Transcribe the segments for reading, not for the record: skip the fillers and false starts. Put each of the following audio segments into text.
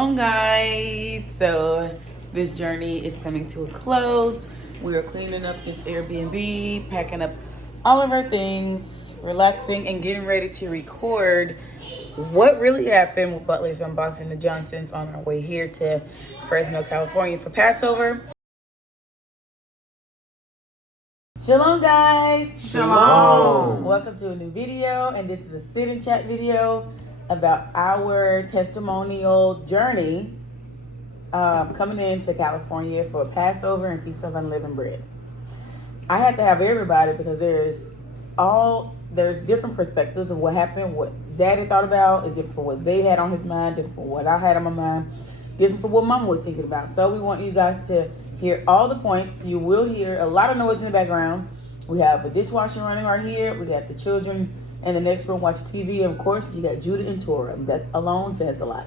Guys, so this journey is coming to a close. We are cleaning up this Airbnb, packing up all of our things, relaxing, and getting ready to record what really happened with Butler's Unboxing the Johnsons on our way here to Fresno, California for Passover. Shalom, guys. Shalom. Welcome to a new video, and this is a sit and chat video about our testimonial journey coming into California for Passover and Feast of Unleavened Bread. I had to have everybody because there's different perspectives of what happened, what Daddy thought about is different from what Zay had on his mind, different from what I had on my mind, different from what Mama was thinking about. So we want you guys to hear all the points. You will hear a lot of noise in the background. We have a dishwasher running right here. We got the children in the next room watching TV. And of course, you got Judah and Torah. That alone says a lot.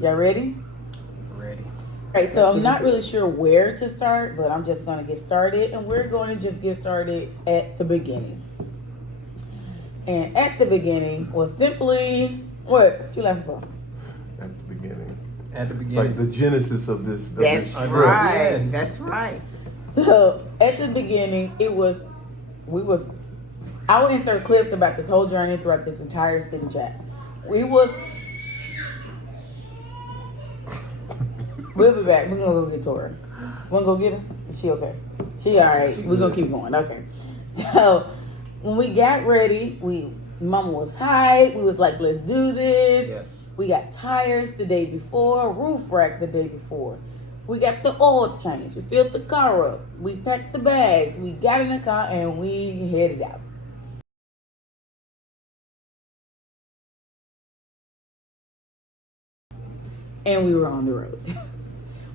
Y'all ready? Ready. All right, so I'm not really sure where to start, but I'm just going to get started. And we're going to just get started at the beginning. And at the beginning was simply, what you laughing for? At the beginning. At the beginning. Like the genesis of this. That's trip. right. Yes. That's right. So at the beginning, I will insert clips about this whole journey throughout this entire sit and chat. We'll be back. We're gonna go get Tora. Wanna go get her? Is she okay? She all right. We're gonna keep going. Okay. So when we got ready, Mama was hyped. We was like, let's do this. Yes. We got tires the day before, roof rack the day before. We got the oil change. We filled the car up. We packed the bags. We got in the car and we headed out. And we were on the road.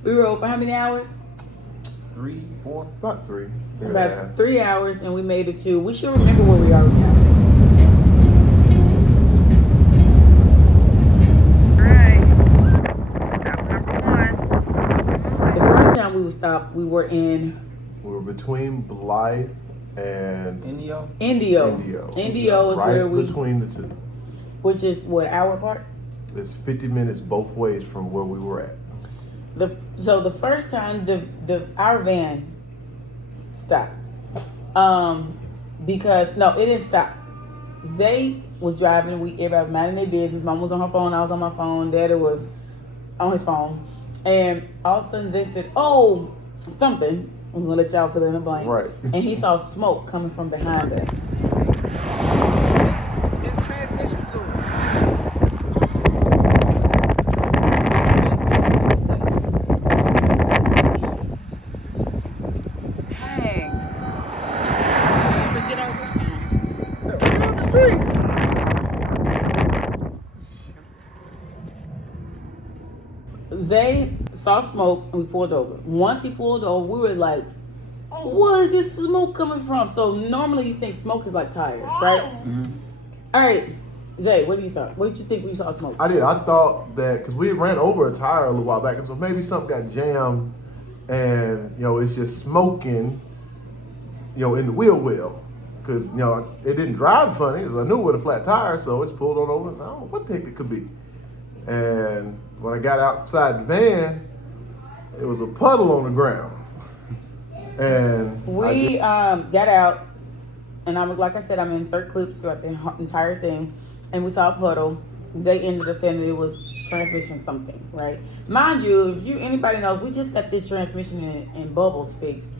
We rode for how many hours? 3, 4. About 3. About 3 hours, and we made it to. We should remember where we are now. We were between Blythe and Indio. Indio is right where we between the two. Which is what, hour apart? It's 50 minutes both ways from where we were at. So the first time our van stopped. Because no, it didn't stop. Zay was driving, everybody was minding their business. Mom was on her phone, I was on my phone, Daddy was on his phone. And all of a sudden they said, oh, something. I'm gonna let y'all fill in the blank. Right. And he saw smoke coming from behind us. It's transmission fluid. Dang. But get over some. We're on the street. Zay saw smoke and we pulled over. Once he pulled over, we were like, what is this smoke coming from? So normally you think smoke is like tires, right? Mm-hmm. All right, Zay, what do you thought? What did you think when you saw smoke? I did. I thought that because we ran over a tire a little while back, so maybe something got jammed, and it's just smoking, in the wheel well, because it didn't drive funny. So I knew with a flat tire, so it just pulled on over. And I don't know what the heck it could be. And when I got outside the van, it was a puddle on the ground. And we got out, and like I said, I'm insert clips throughout the entire thing, and we saw a puddle. They ended up saying that it was transmission something, right? Mind you, if anybody knows, we just got this transmission in bubbles fixed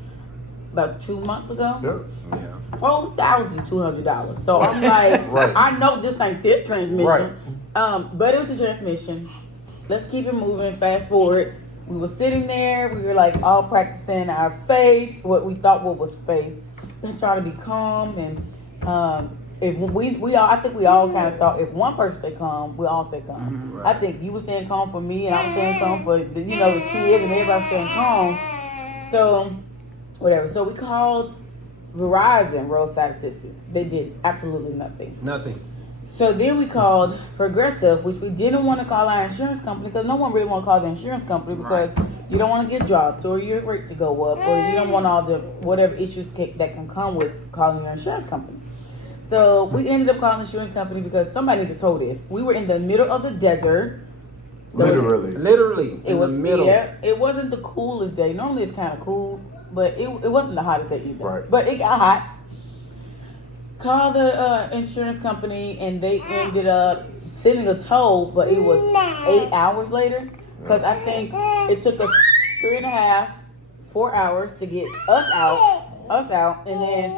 about 2 months ago. Yeah. $4,200. So I'm like, right. I know this ain't this transmission. Right. But it was a transmission. Let's keep it moving. Fast forward. We were sitting there. We were like all practicing our faith, what we thought was faith, and trying to be calm. And if I think we all kind of thought if one person stay calm, we all stay calm. Mm-hmm, right. I think you were staying calm for me, and I was staying calm for the kids, and everybody staying calm. So whatever. So we called Verizon roadside assistance. They did absolutely nothing. Nothing. So then we called Progressive, which we didn't want to call our insurance company because no one really want to call the insurance company because you don't want to get dropped or your rate to go up or you don't want all the whatever issues that can come with calling your insurance company. So we ended up calling the insurance company because somebody need to tow this. We were in the middle of the desert. Literally It in was the middle. Yeah, it wasn't the coolest day. Normally it's kind of cool, but it wasn't the hottest day either. Right. But it got hot. Called the insurance company and they ended up sending a tow, but it was 8 hours later because I think it took us 3.5, 4 hours to get us out, and then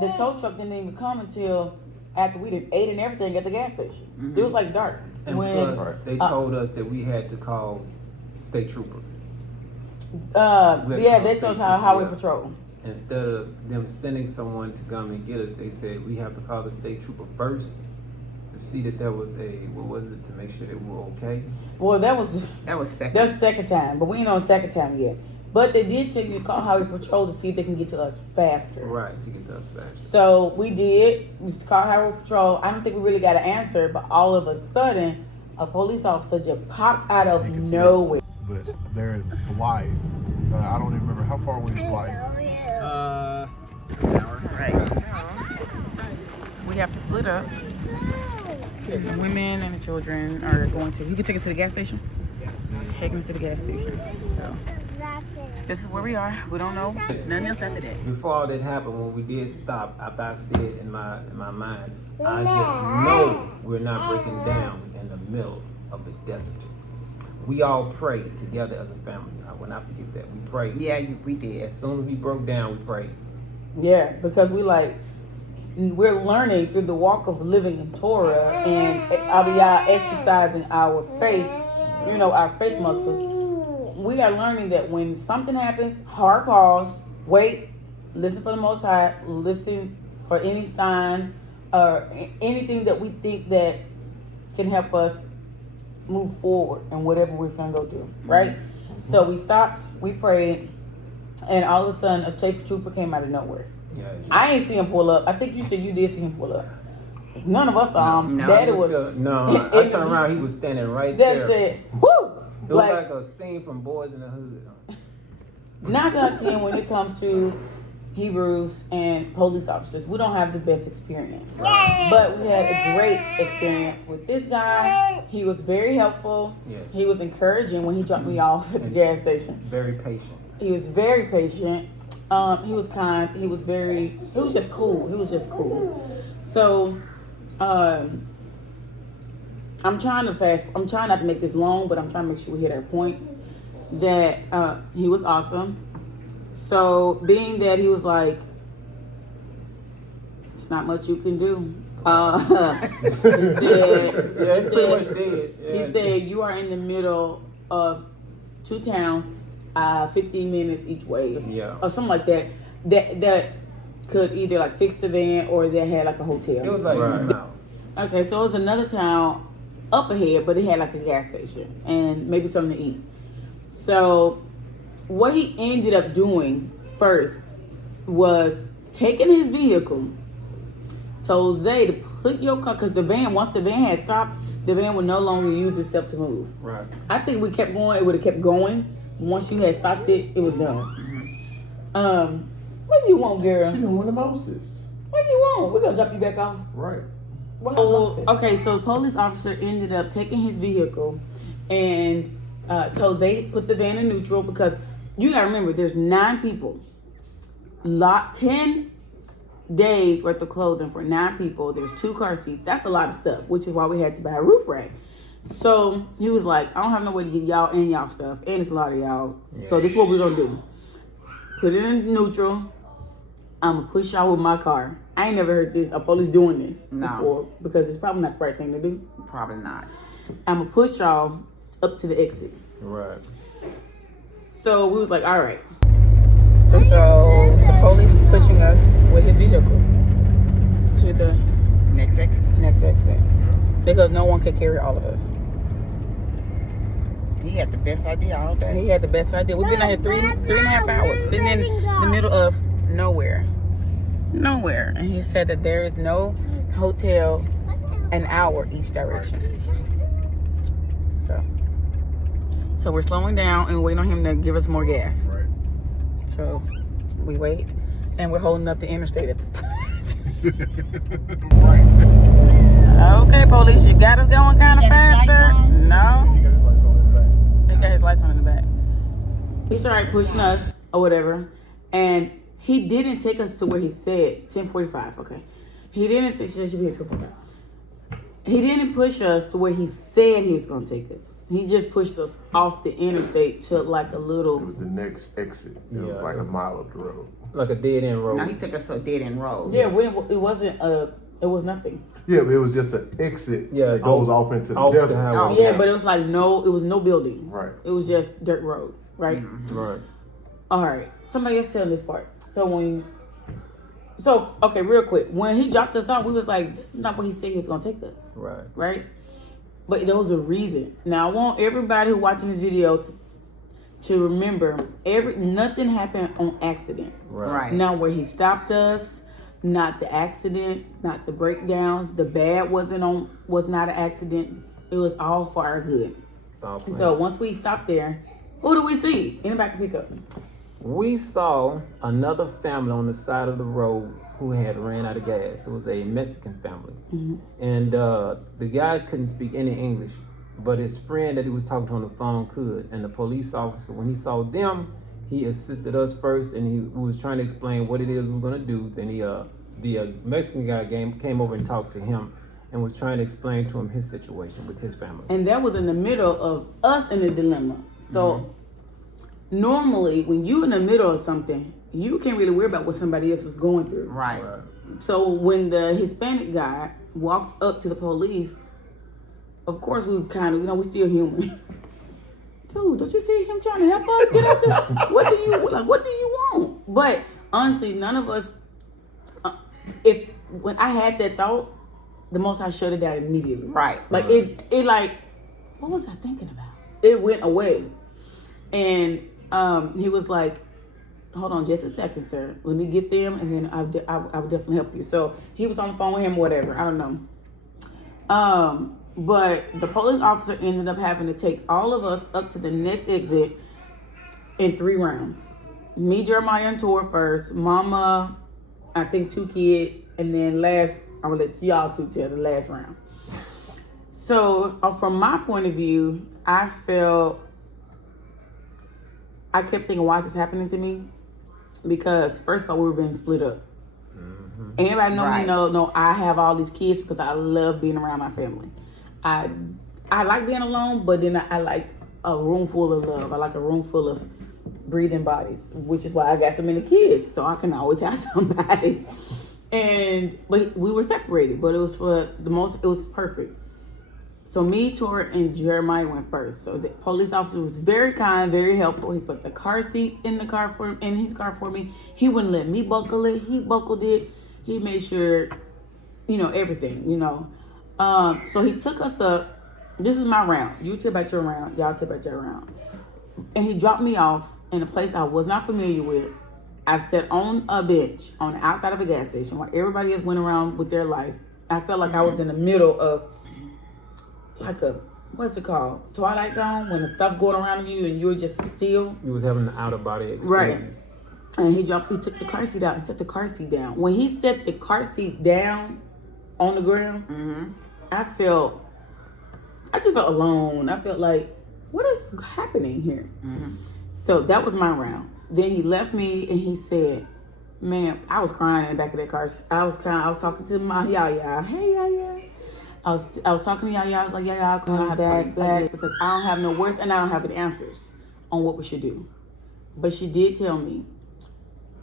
the tow truck didn't even come until after we did ate and everything at the gas station. Mm-hmm. It was like dark. And plus, they told us that we had to call state trooper. They told us highway patrol. Instead of them sending someone to come and get us, they said we have to call the state trooper first to see that there was to make sure that we were okay. Well, that was second. that's the second time, but we ain't on the second time yet. But they did tell you to call highway patrol to see if they can get to us faster. Right, to get to us faster. So we did. We called highway patrol. I don't think we really got an answer, but all of a sudden, a police officer just popped out of nowhere. But there is Blythe. I don't even remember how far away is Blythe. An hour. We have to split up. The women and the children are going to. You can take us to the gas station. Taking us to the gas station. So this is where we are. We don't know nothing else after that. Before all that happened, when we did stop, after I said in my mind, I just know we're not breaking down in the middle of the desert. We all prayed together as a family. I will not forget that. We prayed. Yeah, we did. As soon as we broke down, we prayed. Yeah, because we're learning through the walk of living in Torah and exercising our faith, our faith muscles. We are learning that when something happens, hard pause, wait, listen for the Most High, listen for any signs or anything that we think that can help us move forward and whatever we're gonna go do, right? Mm-hmm. So we stopped, we prayed, and all of a sudden a state trooper came out of nowhere. Yeah. I ain't see him pull up. I think you said you did see him pull up. None of us saw him. No, Daddy was. No, I turned around. He was standing right there. That's it. Woo! It was like a scene from Boys in the Hood. 9 out of 10 when it comes to Hebrews and police officers, we don't have the best experience. Right. But we had a great experience with this guy. He was very helpful. Yes. He was encouraging when he dropped me off at the gas station. Very patient. He was very patient. He was kind. He was just cool. So, I'm trying not to make this long, but I'm trying to make sure we hit our points. That he was awesome. So, being that he was like, it's not much you can do. He said, you are in the middle of 2 towns, 15 minutes each way, or something like that. That could either like fix the van or they had like a hotel. It was like 2 miles. Okay, so it was another town up ahead, but it had like a gas station and maybe something to eat. So what he ended up doing first was taking his vehicle, told Zay to put your car, because once the van had stopped, the van would no longer use itself to move. Right. I think we kept going, it would have kept going. Once you had stopped it, it was done. What do you want, girl? She didn't win the mostest. What do you want? We're going to drop you back off. Right. Okay, so the police officer ended up taking his vehicle and told Zay put the van in neutral, because you got to remember, there's 9 people. 10 days worth of clothing for 9 people. There's 2 car seats. That's a lot of stuff, which is why we had to buy a roof rack. So he was like, I don't have no way to get y'all and y'all stuff, and it's a lot of y'all. So this is what we're gonna do. Put it in neutral. I'm gonna push y'all with my car. I ain't never heard a police doing this before, because it's probably not the right thing to do. Probably not. I'm gonna push y'all up to the exit. Right. So we was like, all right. So the police is pushing us with his vehicle to the Next exit. because no one could carry all of us. He had the best idea all day. He had the best idea. We've been out here 3.5 hours, sitting in the middle of nowhere. And he said that there is no hotel an hour each direction. So we're slowing down and waiting on him to give us more gas. Right. So we wait, and we're holding up the interstate at this point. Okay, police, you got us going kind of fast, sir. No. He got his lights on in the back. He started pushing us or whatever, and he didn't take us to where he said 10:45. Okay, he didn't. Should be here 12:45. He didn't push us to where he said he was going to take us. He just pushed us off the interstate to like a little. It was the next exit. It was like a mile up the road. Like a dead end road. No, he took us to a dead end road. Yeah, it wasn't it was nothing. Yeah, but it was just an exit that goes off into the off desert. the highway. Oh, yeah, but it was like it was no buildings. Right. It was just dirt road, right? Mm-hmm. Right. All right. Somebody else tell this part. Okay, real quick. When he dropped us off, we was like, this is not what he said he was gonna take us. Right. Right? But there was a reason. Now I want everybody who watching this video to remember nothing happened on accident. Right. Now where he stopped us, not the accidents, not the breakdowns, the bad was not an accident. It was all for our good. So once we stopped there, who do we see? Anybody can pick up. We saw another family on the side of the road who had ran out of gas. It was a Mexican family. Mm-hmm. And the guy couldn't speak any English, but his friend that he was talking to on the phone could. And the police officer, when he saw them, he assisted us first, and he was trying to explain what it is we were going to do. Then the Mexican guy came over and talked to him and was trying to explain to him his situation with his family. And that was in the middle of us in a dilemma. So normally when you in the middle of something, you can't really worry about what somebody else is going through. Right. So when the Hispanic guy walked up to the police, of course we kind of, we're still human. Dude, don't you see him trying to help us get out this? What do you want? But honestly, none of us, when I had that thought, the most I shut it down immediately. Right. Like it like, what was I thinking about? It went away. And he was like, hold on just a second, sir. Let me get them, and then I will definitely help you. So he was on the phone with him, whatever. I don't know. But the police officer ended up having to take all of us up to the next exit in 3 rounds. Me, Jeremiah, and Tor first. Mama, I think 2 kids, and then last, I'm gonna let y'all 2 tell the last round. So from my point of view, I kept thinking, why is this happening to me? Because first of all, we were being split up. Mm-hmm. Anybody know me know I have all these kids because I love being around my family. I like being alone, but then I like a room full of love. I like a room full of breathing bodies, which is why I got so many kids, so I can always have somebody. But we were separated, but it was it was perfect. So me, Tor, and Jeremiah went first. So the police officer was very kind, very helpful. He put the car seats in his car for me. He wouldn't let me buckle it. He buckled it. He made sure, everything, So he took us up. This is my round. You tell about your round. Y'all tell about your round. And he dropped me off in a place I was not familiar with. I sat on a bench on the outside of a gas station while everybody else went around with their life. I felt like I was in the middle of like what's it called? Twilight Zone, when the stuff going around you and you're just still. You was having an out-of-body experience. Right. And he took the car seat out and set the car seat down. When he set the car seat down on the ground, I just felt alone. I felt like, what is happening here? Mm-hmm. So that was my round. Then he left me and he said, man, I was crying in the back of that car. I was crying. I was talking to my Yaya. Hey, Yaya. I was talking to Yaya. I was like, Yaya, I'll call you back because I don't have no words and I don't have the answers on what we should do. But she did tell me,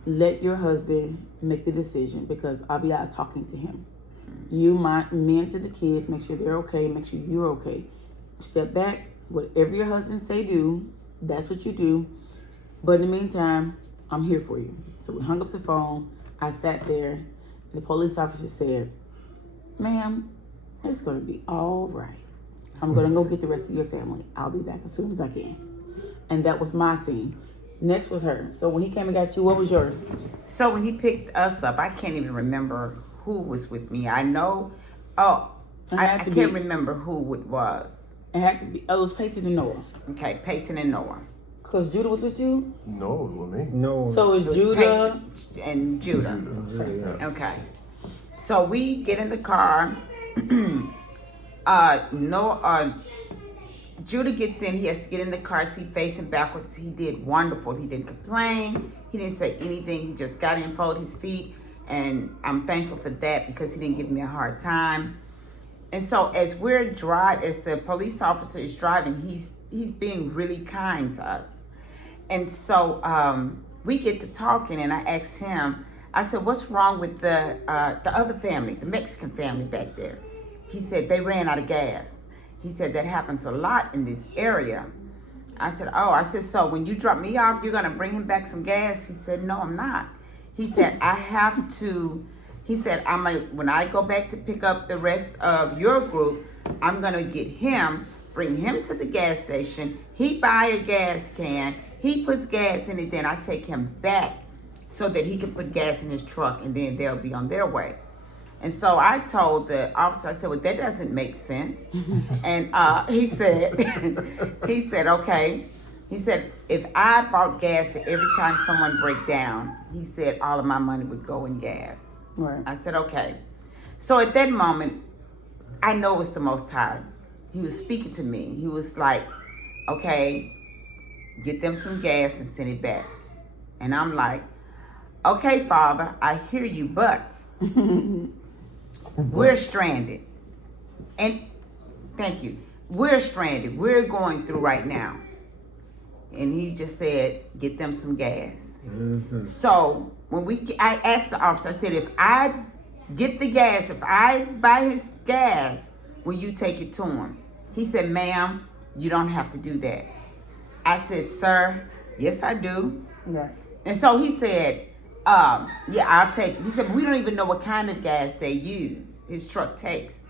let your husband make the decision because I'll be out talking to him. You men to the kids, make sure they're okay, make sure you're okay. Step back, whatever your husband say do, that's what you do. But in the meantime, I'm here for you. So we hung up the phone. I sat there. And the police officer said, ma'am, it's going to be all right. I'm going to go get the rest of your family. I'll be back as soon as I can. And that was my scene. Next was her. So when he came and got you, what was yours? So when he picked us up, I can't even remember who was with me. I know, I can't remember who it was. It had to be, it was Peyton and Noah. Okay, Peyton and Noah. Because Judah was with you? No, it was me. No. So it was Judah. Peyton and Judah. Judah, yeah. Okay. So we get in the car. Judah gets in. He has to get in the car seat facing backwards. He did wonderful. He didn't complain. He didn't say anything. He just got in, folded his feet. And I'm thankful for that because he didn't give me a hard time. And so as the police officer is driving, he's being really kind to us. And so we get to talking, and I asked him, I said, what's wrong with the other family, the Mexican family back there? He said, they ran out of gas. He said, that happens a lot in this area. I said, so when you drop me off, you're going to bring him back some gas? He said, no, I'm not. He said, when I go back to pick up the rest of your group, I'm going to bring him to the gas station. He buy a gas can. He puts gas in it. Then I take him back so that he can put gas in his truck, and then they'll be on their way. And so I told the officer, I said, well, that doesn't make sense. And he said, okay. He said, if I bought gas for every time someone break down, he said all of my money would go in gas. Right. I said, okay. So at that moment, I know it was the Most High. He was speaking to me. He was like, okay, get them some gas and send it back. And I'm like, okay, Father, I hear you, but we're stranded. And thank you. We're stranded. We're going through right now. And he just said, get them some gas. Mm-hmm. So I asked the officer, I said, if I get the gas, if I buy his gas, will you take it to him? He said, ma'am, you don't have to do that. I said, sir, yes, I do. Right. And so he said, yeah, I'll take it. He said, but we don't even know what kind of gas they use, his truck takes.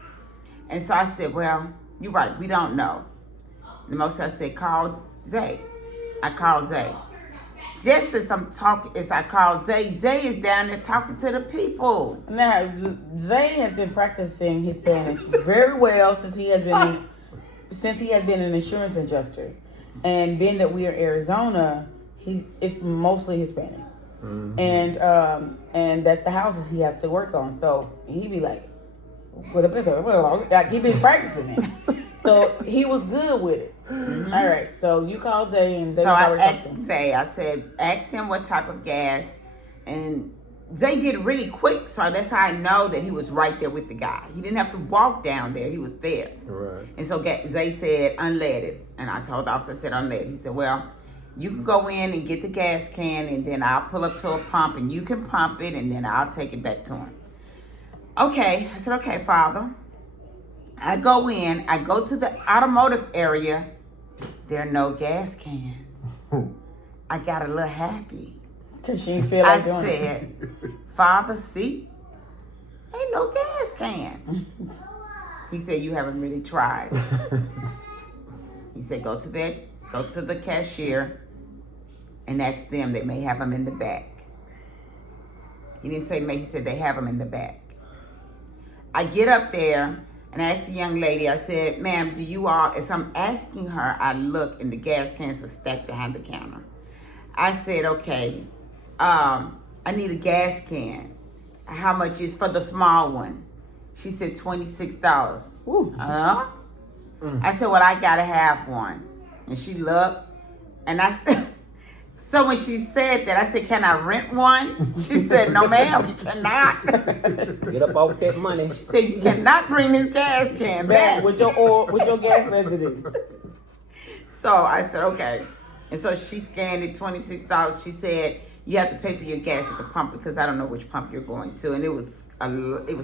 And so I said, well, you're right, we don't know. The most I said, call Zay. I call Zay. Just as I call Zay, Zay is down there talking to the people. Now, Zay has been practicing his Spanish very well since he has been an insurance adjuster. And being that we are in Arizona, it's mostly Hispanics. Mm-hmm. And that's the houses he has to work on. So he be like he been practicing it. So he was good with it. Mm-hmm. All right. So you called Zay, and Zay was already asked Zay. I said, ask him what type of gas, and Zay did it really quick. So that's how I know that he was right there with the guy. He didn't have to walk down there. He was there. Right. And so Zay said unleaded, and I told the officer, I said unleaded. He said, well, you can go in and get the gas can, and then I'll pull up to a pump, and you can pump it, and then I'll take it back to him. Okay. I said, okay, Father. I go in. I go to the automotive area. There are no gas cans. I got a little happy. Because she didn't feel like doing it. I said, Father, see? Ain't no gas cans. He said, you haven't really tried. He said, go to the cashier and ask them. They may have them in the back. He didn't say may. He said they have them in the back. I get up there and I asked the young lady, I said, ma'am, do you all, as I'm asking her, I look and the gas cans are stacked behind the counter. I said, okay, I need a gas can. How much is for the small one? She said $26. Ooh. I said, well, I gotta have one. And she looked, and I said, so when she said that, I said, can I rent one? She said, no, ma'am, you cannot. Get up off that money. She said, you cannot bring this gas can back. With your gas residue. So I said, okay. And so she scanned it, $26. She said, you have to pay for your gas at the pump because I don't know which pump you're going to. And it was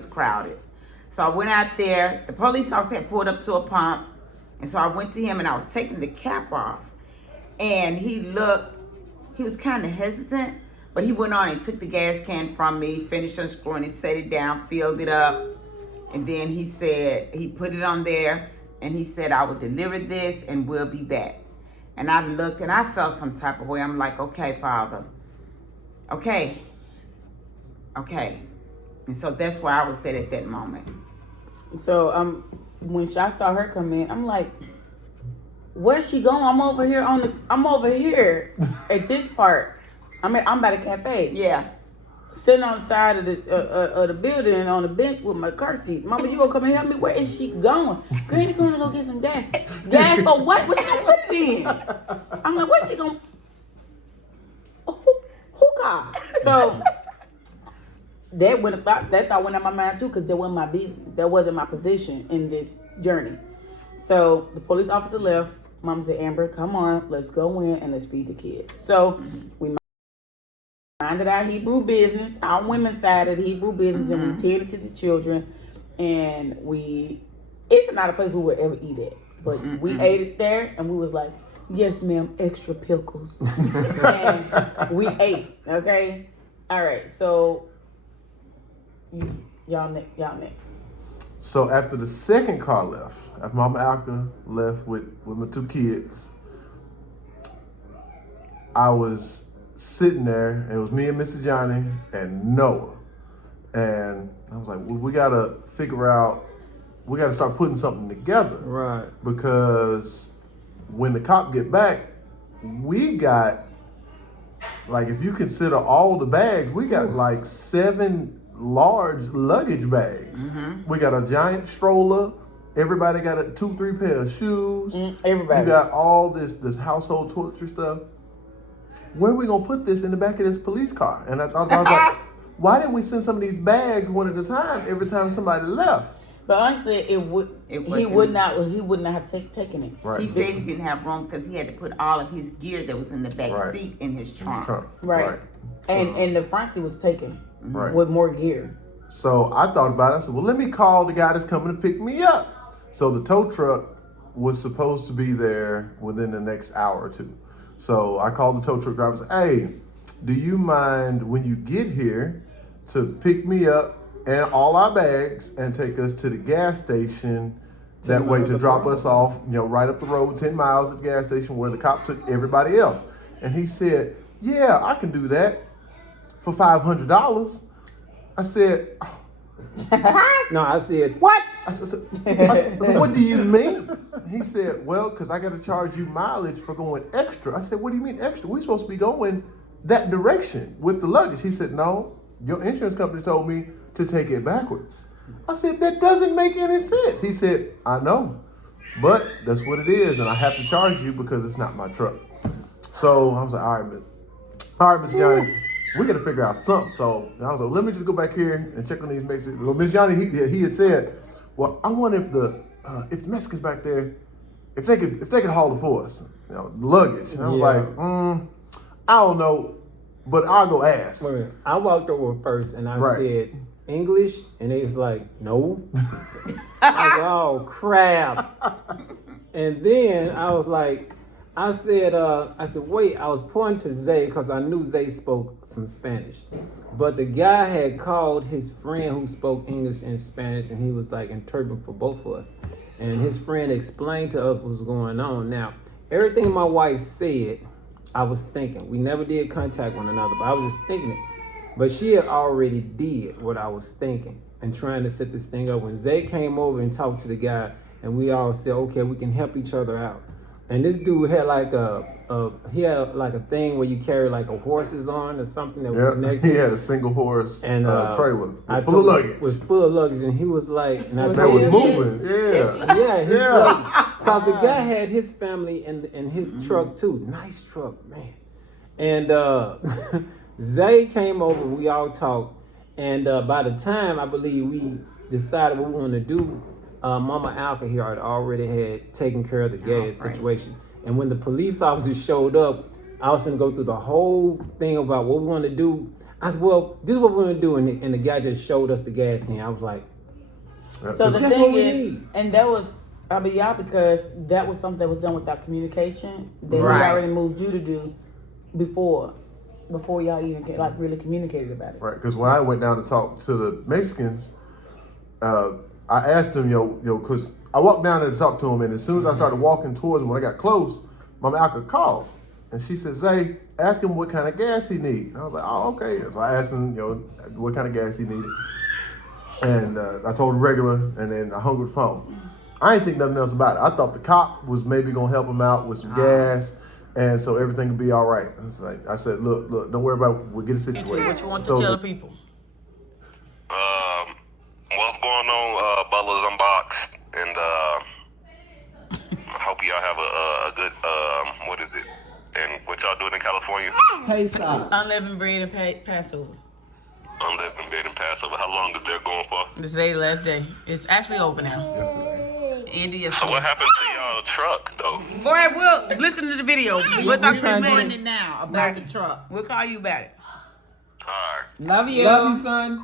crowded. So I went out there. The police officer had pulled up to a pump. And so I went to him and I was taking the cap off. And he looked. He was kind of hesitant, but he went on and took the gas can from me, finished unscrewing it, set it down, filled it up. And then he said, he put it on there, and he said, I will deliver this and we'll be back. And I looked and I felt some type of way. I'm like, okay, Father. Okay. And so that's where I was at that moment. So when I saw her come in, I'm like, where's she going? I'm over here at this part. I'm by the cafe. Yeah. sitting on the side of the building on the bench with my car seat. Mama, you gonna come and help me? Where is she going? Granny gonna go get some gas. Gas for what? What she gonna put it in? I'm like, what's she gonna? Hookah. So that thought went out my mind too, because that wasn't my business. That wasn't my position in this journey. So the police officer left. Mom said, Amber, come on, let's go in and let's feed the kids. So we minded our Hebrew business, our women's side of the Hebrew business, and we tended to the children. And it's not a place we would ever eat at, but we ate it there, and we was like, yes, ma'am, extra pickles. And we ate, okay? All right, so y'all next. So after the second car left, after Mama Alka left with my two kids, I was sitting there, and it was me and Mr. Johnny and Noah. And I was like, well, we gotta start putting something together. Right. Because when the cop get back, we got, like, if you consider all the bags, we got like 7 large luggage bags. We got a giant stroller. Everybody got 2-3 pair of shoes. Everybody. You got all this household toiletry stuff. Where are we gonna put this in the back of this police car? And I was like, why didn't we send some of these bags one at a time every time somebody left? But honestly, he would not have taken it. Right. He said he didn't have room because he had to put all of his gear that was in the back seat in his trunk. Right. And the front seat was taken with more gear. So I thought about it. I said, well, let me call the guy that's coming to pick me up. So the tow truck was supposed to be there within the next hour or two. So I called the tow truck driver and said, hey, do you mind when you get here to pick me up and all our bags and take us to the gas station, that way to drop us off, right up the road, 10 miles at the gas station where the cop took everybody else. And he said, yeah, I can do that for $500. I said, No, I said, what? I said, what do you mean? He said, well, because I got to charge you mileage for going extra. I said, what do you mean extra? We're supposed to be going that direction with the luggage. He said, no, your insurance company told me to take it backwards. I said, that doesn't make any sense. He said, I know, but that's what it is, and I have to charge you because it's not my truck. So I was like, all right, Mr. Johnny, we got to figure out something. So I was like, let me just go back here and check on these Mexicans. Well, Mr. Johnny, he had said, well, I wonder if the Mexicans back there, if they could haul it for us, luggage. And I was like, I don't know, but I'll go ask. Wait a minute. I walked over first and I said, English? And they was like, no. I was like, oh, crap. And then I was like, I said, wait, I was pointing to Zay because I knew Zay spoke some Spanish. But the guy had called his friend who spoke English and Spanish, and he was like interpreting for both of us. And his friend explained to us what was going on. Now, everything my wife said, I was thinking. We never did contact one another, but I was just thinking it. But she had already did what I was thinking and trying to set this thing up. When Zay came over and talked to the guy, and we all said, okay, we can help each other out. And this dude had like a thing where you carry like a horse's on or something that was connected. He had a single horse and trailer full of luggage. Was full of luggage, and he was like, and I that was moving. His luggage. Because the guy had his family in his truck too. Nice truck, man. And Zay came over, we all talked, and by the time I believe we decided what we wanted to do, Mama Alka here already had taken care of the gas situation. And when the police officers showed up, I was going to go through the whole thing about what we want to do. I said, well, this is what we're going to do. And the guy just showed us the gas can. I was like, so the thing is, and that was, because that was something that was done without communication that he already moved you to do before y'all even really communicated about it. Right, because when I went down to talk to the Mexicans, I asked him, because I walked down there to talk to him, and as soon as I started walking towards him, when I got close, Mama Alka called, and she said, Zay, ask him what kind of gas he needs. And I was like, oh, okay. So I asked him, what kind of gas he needed, and I told him regular, and then I hung up the phone. I didn't think nothing else about it. I thought the cop was maybe gonna help him out with some gas, and so everything will be all right. I said, look, don't worry about it. We'll get a situation. What you want to tell the people? What's going on, Butlers Unboxed? And I hope y'all have a good, what is it? And what y'all doing in California? Pesach. Unleavened bread and Passover. Unleavened bread and Passover. How long is there going for? This day, the last day. It's actually over now. Andy is. So what happened to y'all truck, though? Boy, we'll listen to the video. We'll talk to you We're later. now about the truck. We'll call you about it. All right. Love you. Love you, son.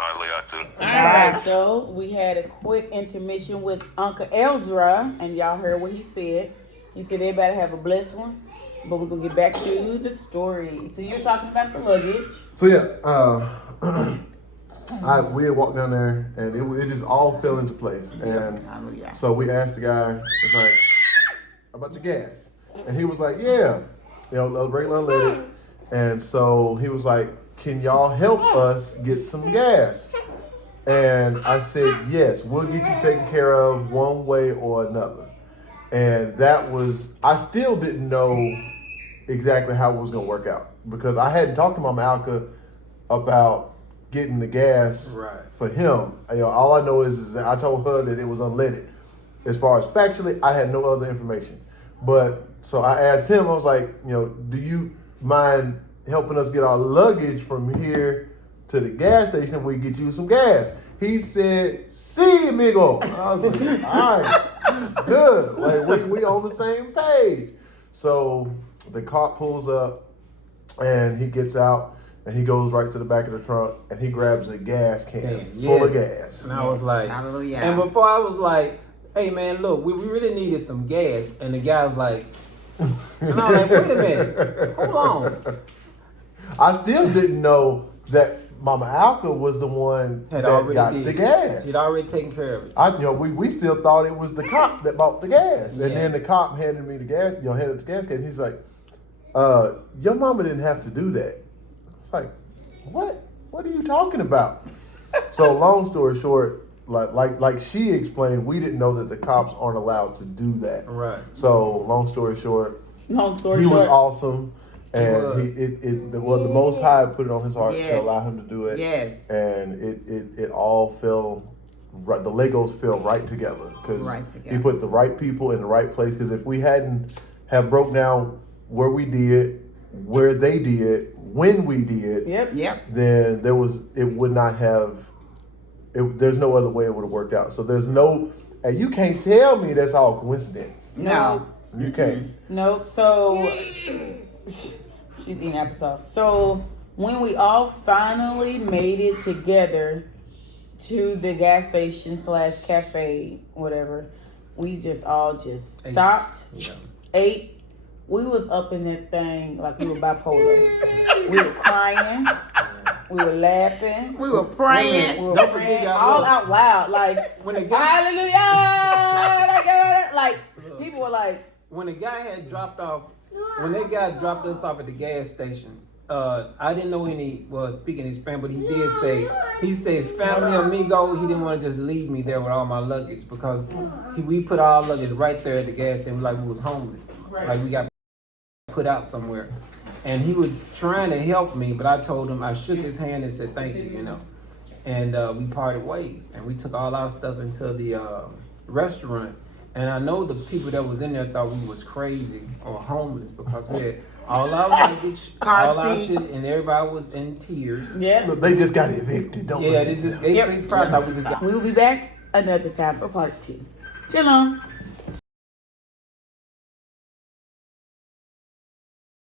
All right, y'all too. All right, so we had a quick intermission with Uncle Eldra, and y'all heard what he said. He said everybody have a blessed one, but we're going to get back to the story. So you're talking about the luggage. So yeah, we had walked down there, and it just all fell into place. And so we asked the guy, it's like, about the gas, and he was like, yeah, regular unleaded. And so he was like, can y'all help us get some gas? And I said, yes, we'll get you taken care of one way or another. And that was, I still didn't know exactly how it was going to work out, because I hadn't talked to Mama Alka about getting the gas for him. All I know is that I told her that it was unleaded. As far as factually, I had no other information. But so I asked him, I was like, do you mind helping us get our luggage from here to the gas station if we get you some gas? He said, "Sí, amigo." I was like, all right, good. Like we on the same page. So the cop pulls up, and he gets out, and he goes right to the back of the trunk, and he grabs a gas can full of gas. And I was like, hallelujah. And before I was like, hey man, look, we really needed some gas. And the guy's like, and I was like, wait a minute, hold on. I still didn't know that Mama Alka was the one that got the gas. She'd already taken care of it. We still thought it was the cop that bought the gas. And then the cop handed me the gas, handed the gas can. He's like, your mama didn't have to do that. It's like, what? What are you talking about? So long story short, like she explained, we didn't know that the cops aren't allowed to do that. Right. So long story short, he was awesome. And the Most High put it on his heart to allow him to do it. Yes. And it all fell, right, the Legos fell right together. Because he put the right people in the right place. Because if we hadn't have broke down where we did, where they did, when we did, then it would not have, there's no other way it would have worked out. So there's no, and you can't tell me that's all coincidence. No. You can't. Nope. So she's eating applesauce. So when we all finally made it together to the gas station / cafe, whatever, we just all stopped, ate. We was up in that thing like we were bipolar. We were crying. We were laughing. We were praying. We were praying all out loud. Like, hallelujah! Like, people were like, when the guy had dropped off, when that guy dropped us off at the gas station, I didn't know any was speaking in Spanish, but he said family amigo. He didn't want to just leave me there with all my luggage, because we put our luggage right there at the gas station like we was homeless, like we got put out somewhere. And he was trying to help me, but I told him, I shook his hand and said thank you, and we parted ways, and we took all our stuff into the restaurant. And I know the people that was in there thought we was crazy or homeless, because we had all our luggage, all our shit, and everybody was in tears. Yeah. Look, they just got evicted, don't they? Yeah, they probably thought we just got. We will be back another time for part 2. Shalom.